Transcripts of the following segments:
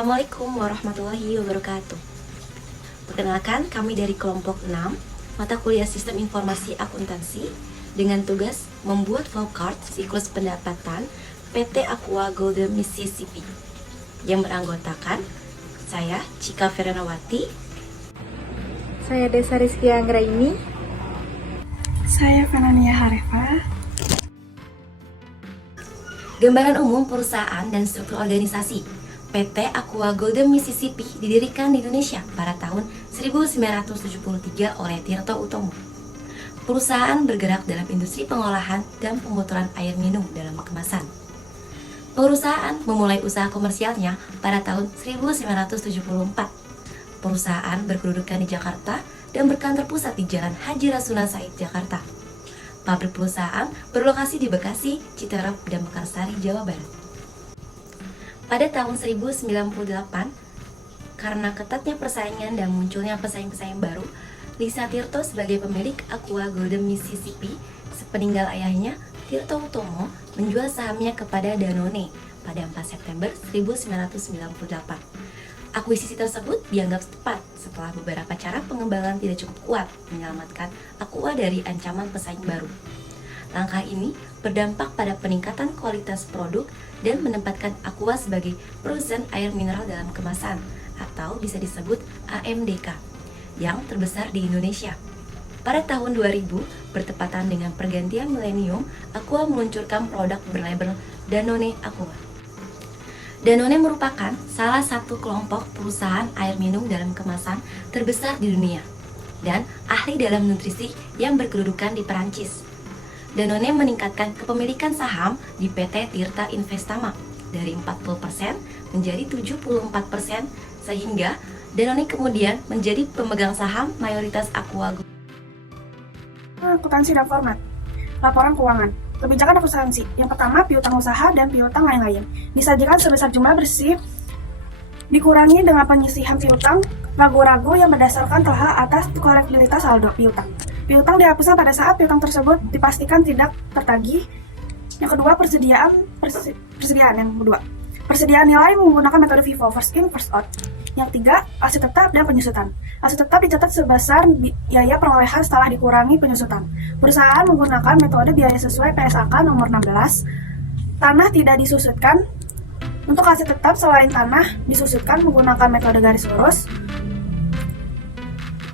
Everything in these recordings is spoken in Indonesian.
Assalamualaikum warahmatullahi wabarakatuh. Perkenalkan, kami dari kelompok 6 mata kuliah Sistem Informasi Akuntansi dengan tugas membuat flowchart siklus pendapatan PT Aqua Golden Mississippi yang beranggotakan saya, Cika Feranawati, Saya Desa Rizky Anggraini. Saya Fenania Harefa. Gambaran umum perusahaan dan struktur organisasi. PT Aqua Golden Mississippi didirikan di Indonesia pada tahun 1973 oleh Tirto Utomo. Perusahaan bergerak dalam industri pengolahan dan pembotolan air minum dalam kemasan. Perusahaan memulai usaha komersialnya pada tahun 1974. Perusahaan berkedudukan di Jakarta dan berkantor pusat di Jalan Haji Rasuna Said, Jakarta. Pabrik perusahaan berlokasi di Bekasi, Citerep, dan Mekarsari, Jawa Barat. Pada tahun 1098, karena ketatnya persaingan dan munculnya pesaing-pesaing baru, Lisa Tirto sebagai pemilik Aqua Golden Mississippi, sepeninggal ayahnya, Tirto Utomo, menjual sahamnya kepada Danone pada 4 September 1998. Akuisisi tersebut dianggap tepat setelah beberapa cara pengembangan tidak cukup kuat menyelamatkan Aqua dari ancaman pesaing baru. Langkah ini berdampak pada peningkatan kualitas produk dan menempatkan Aqua sebagai produsen air mineral dalam kemasan atau bisa disebut AMDK yang terbesar di Indonesia. Pada tahun 2000, bertepatan dengan pergantian milenium, Aqua meluncurkan produk berlabel Danone Aqua. Danone merupakan salah satu kelompok perusahaan air minum dalam kemasan terbesar di dunia dan ahli dalam nutrisi yang berkedudukan di Perancis. Danone meningkatkan kepemilikan saham di PT Tirta Investama dari 40% menjadi 74% sehingga Danone kemudian menjadi pemegang saham mayoritas Aqua. Akuntansi dan format. Laporan keuangan. Kebijakan akuntansi. Yang pertama, piutang usaha dan piutang lain-lain. Disajikan sebesar jumlah bersih, dikurangi dengan penyisihan piutang ragu-ragu yang berdasarkan telah atas kolektibilitas saldo piutang. Piutang dihapuskan pada saat piutang tersebut dipastikan tidak tertagih. Yang kedua, persediaan yang kedua. Persediaan nilai menggunakan metode FIFO, first in, first out. Yang tiga, aset tetap dan penyusutan. Aset tetap dicatat sebesar biaya perolehan setelah dikurangi penyusutan. Perusahaan menggunakan metode biaya sesuai PSAK nomor 16. Tanah tidak disusutkan. Untuk aset tetap selain tanah disusutkan menggunakan metode garis lurus.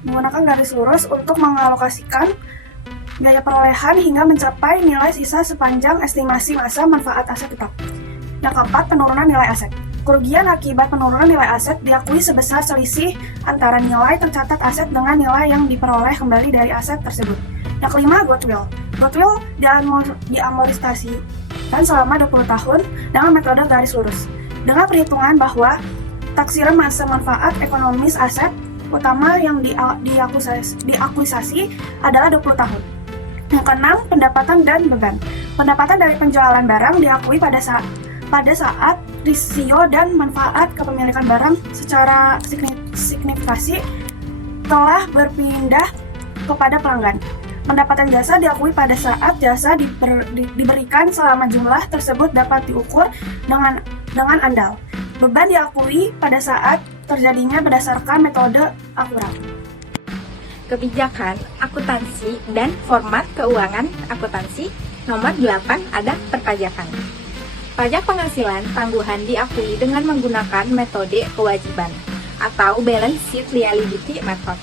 Menggunakan garis lurus untuk mengalokasikan biaya perolehan hingga mencapai nilai sisa sepanjang estimasi masa manfaat aset tetap. Yang keempat, penurunan nilai aset. Kerugian akibat penurunan nilai aset diakui sebesar selisih antara nilai tercatat aset dengan nilai yang diperoleh kembali dari aset tersebut. Yang kelima, goodwill. Goodwill diamortisasikan selama 20 tahun dengan metode garis lurus. Dengan perhitungan bahwa taksiran masa manfaat ekonomis aset utama yang diakuisasi adalah 20 tahun. Yang keenam, pendapatan dan beban. Pendapatan dari penjualan barang diakui pada saat risiko dan manfaat kepemilikan barang secara signifikasi telah berpindah kepada pelanggan. Pendapatan jasa diakui pada saat jasa diberikan selama jumlah tersebut dapat diukur dengan andal. Beban diakui pada saat terjadinya berdasarkan metode akurat. Kebijakan akuntansi dan format keuangan akuntansi. Nomor 8 ada perpajakan. Pajak penghasilan tangguhan diakui dengan menggunakan metode kewajiban atau balance sheet liability method.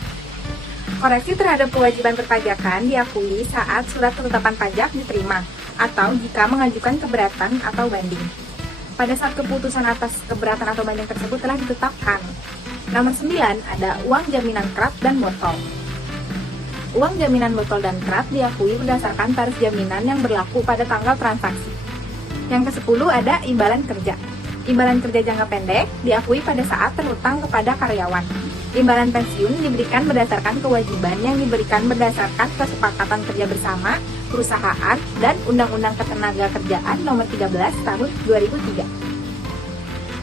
Koreksi terhadap kewajiban perpajakan diakui saat surat ketetapan pajak diterima atau jika mengajukan keberatan atau banding. Pada saat keputusan atas keberatan atau banding tersebut telah ditetapkan. Nomor 9 ada uang jaminan krat dan botol. Uang jaminan botol dan krat diakui berdasarkan tarif jaminan yang berlaku pada tanggal transaksi. Yang ke-10 ada imbalan kerja. Imbalan kerja jangka pendek diakui pada saat terhutang kepada karyawan. Imbalan pensiun diberikan berdasarkan kewajiban yang diberikan berdasarkan kesepakatan kerja bersama, perusahaan, dan Undang-Undang Ketenagakerjaan Nomor 13 Tahun 2003.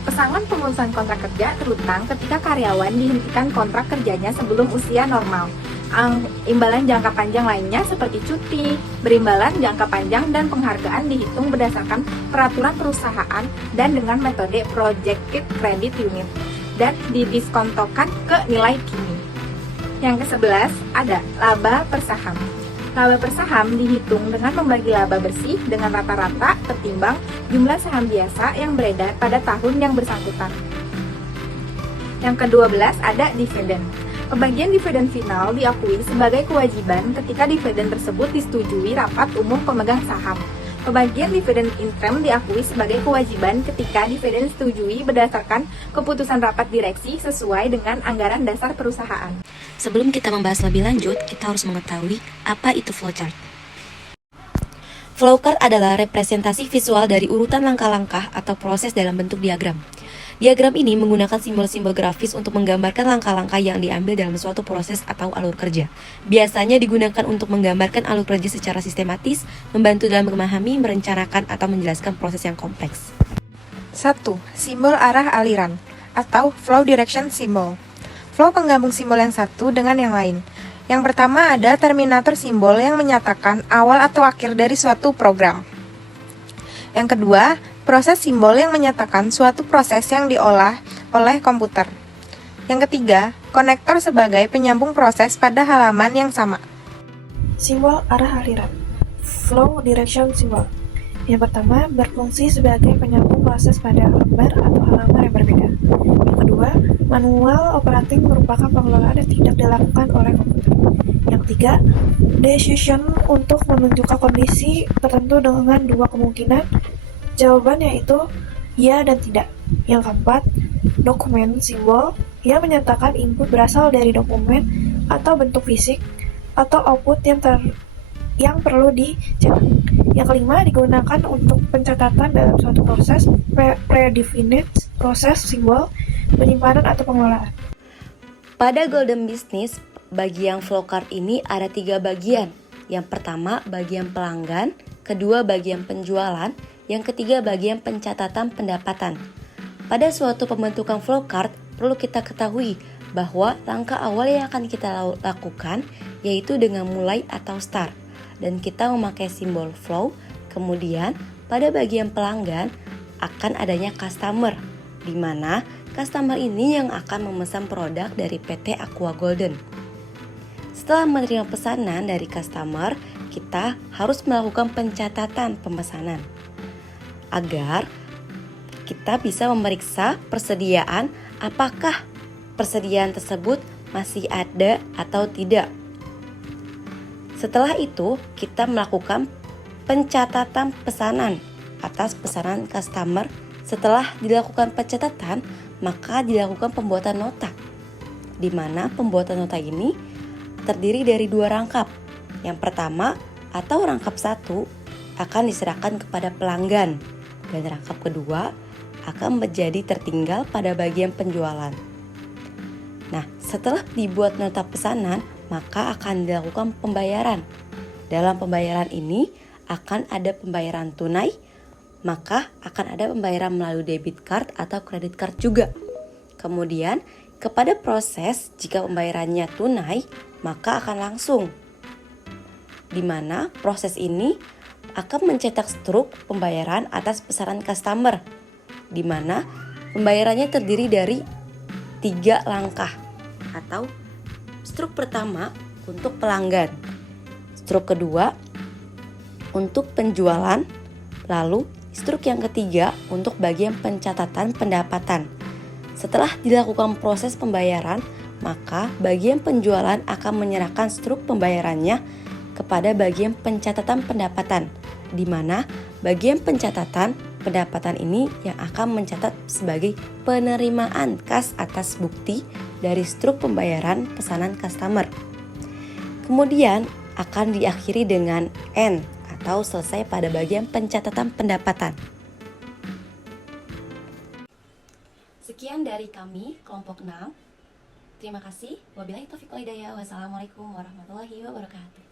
Pesangon pengurusan kontrak kerja terhutang ketika karyawan dihentikan kontrak kerjanya sebelum usia normal. Imbalan jangka panjang lainnya seperti cuti, berimbalan jangka panjang, dan penghargaan dihitung berdasarkan peraturan perusahaan dan dengan metode Projected Credit Unit dan didiskontokan ke nilai kini. Yang ke-11 ada laba per saham. Laba per saham dihitung dengan membagi laba bersih dengan rata-rata ketimbang jumlah saham biasa yang beredar pada tahun yang bersangkutan. Yang ke-12 ada dividen. Pembagian dividen final diakui sebagai kewajiban ketika dividen tersebut disetujui rapat umum pemegang saham. Pembagian dividen interim diakui sebagai kewajiban ketika dividen disetujui berdasarkan keputusan rapat direksi sesuai dengan anggaran dasar perusahaan. Sebelum kita membahas lebih lanjut, kita harus mengetahui apa itu flowchart. Flowchart adalah representasi visual dari urutan langkah-langkah atau proses dalam bentuk diagram. Diagram ini menggunakan simbol-simbol grafis untuk menggambarkan langkah-langkah yang diambil dalam suatu proses atau alur kerja. Biasanya digunakan untuk menggambarkan alur kerja secara sistematis, membantu dalam memahami, merencanakan, atau menjelaskan proses yang kompleks. 1. Simbol arah aliran atau flow direction symbol. Flow penggabung simbol yang satu dengan yang lain. Yang pertama ada terminator simbol yang menyatakan awal atau akhir dari suatu program. Yang kedua, proses simbol yang menyatakan suatu proses yang diolah oleh komputer. Yang ketiga, konektor sebagai penyambung proses pada halaman yang sama. Simbol arah aliran, flow direction symbol. Yang pertama, berfungsi sebagai penyambung proses pada lembar atau halaman yang berbeda. Yang kedua, manual operating merupakan pengelolaan yang tidak dilakukan oleh komputer. Yang ketiga, decision untuk menunjukkan kondisi tertentu dengan dua kemungkinan jawaban, yaitu ya dan tidak. Yang keempat, dokumen simbol yang menyatakan input berasal dari dokumen atau bentuk fisik atau output yang perlu dicetak. Yang kelima, digunakan untuk pencatatan dalam suatu proses predefinite proses simbol, penyimpanan atau pengelolaan. Pada Golden Business, bagian flowchart ini ada 3 bagian. Yang pertama, bagian pelanggan, kedua, bagian penjualan, yang ketiga, bagian pencatatan pendapatan. Pada suatu pembentukan flowchart, perlu kita ketahui bahwa langkah awal yang akan kita lakukan yaitu dengan mulai atau start, dan kita memakai simbol flow. Kemudian, pada bagian pelanggan akan adanya customer, di mana customer ini yang akan memesan produk dari PT Aqua Golden. Setelah menerima pesanan dari customer, kita harus melakukan pencatatan pemesanan agar kita bisa memeriksa persediaan, apakah persediaan tersebut masih ada atau tidak. Setelah itu, kita melakukan pencatatan pesanan atas pesanan customer. Setelah dilakukan pencatatan, maka dilakukan pembuatan nota, di mana pembuatan nota ini terdiri dari 2 rangkap. Yang pertama atau rangkap 1 akan diserahkan kepada pelanggan, dan rangkap kedua akan menjadi tertinggal pada bagian penjualan. Nah, setelah dibuat nota pesanan, maka akan dilakukan pembayaran. Dalam pembayaran ini akan ada pembayaran tunai, maka akan ada pembayaran melalui debit card atau credit card juga. Kemudian, kepada proses, jika pembayarannya tunai, maka akan langsung, di mana proses ini akan mencetak struk pembayaran atas pesanan customer, di mana pembayarannya terdiri dari 3 langkah, atau struk pertama untuk pelanggan, struk kedua untuk penjualan, lalu struk yang ketiga untuk bagian pencatatan pendapatan. Setelah dilakukan proses pembayaran, maka bagian penjualan akan menyerahkan struk pembayarannya kepada bagian pencatatan pendapatan, di mana bagian pencatatan pendapatan ini yang akan mencatat sebagai penerimaan kas atas bukti dari struk pembayaran pesanan customer. Kemudian akan diakhiri dengan N atau selesai pada bagian pencatatan pendapatan. Sekian dari kami, kelompok 6. Terima kasih. Wabillahi taufiq wal hidayah. Wassalamualaikum warahmatullahi wabarakatuh.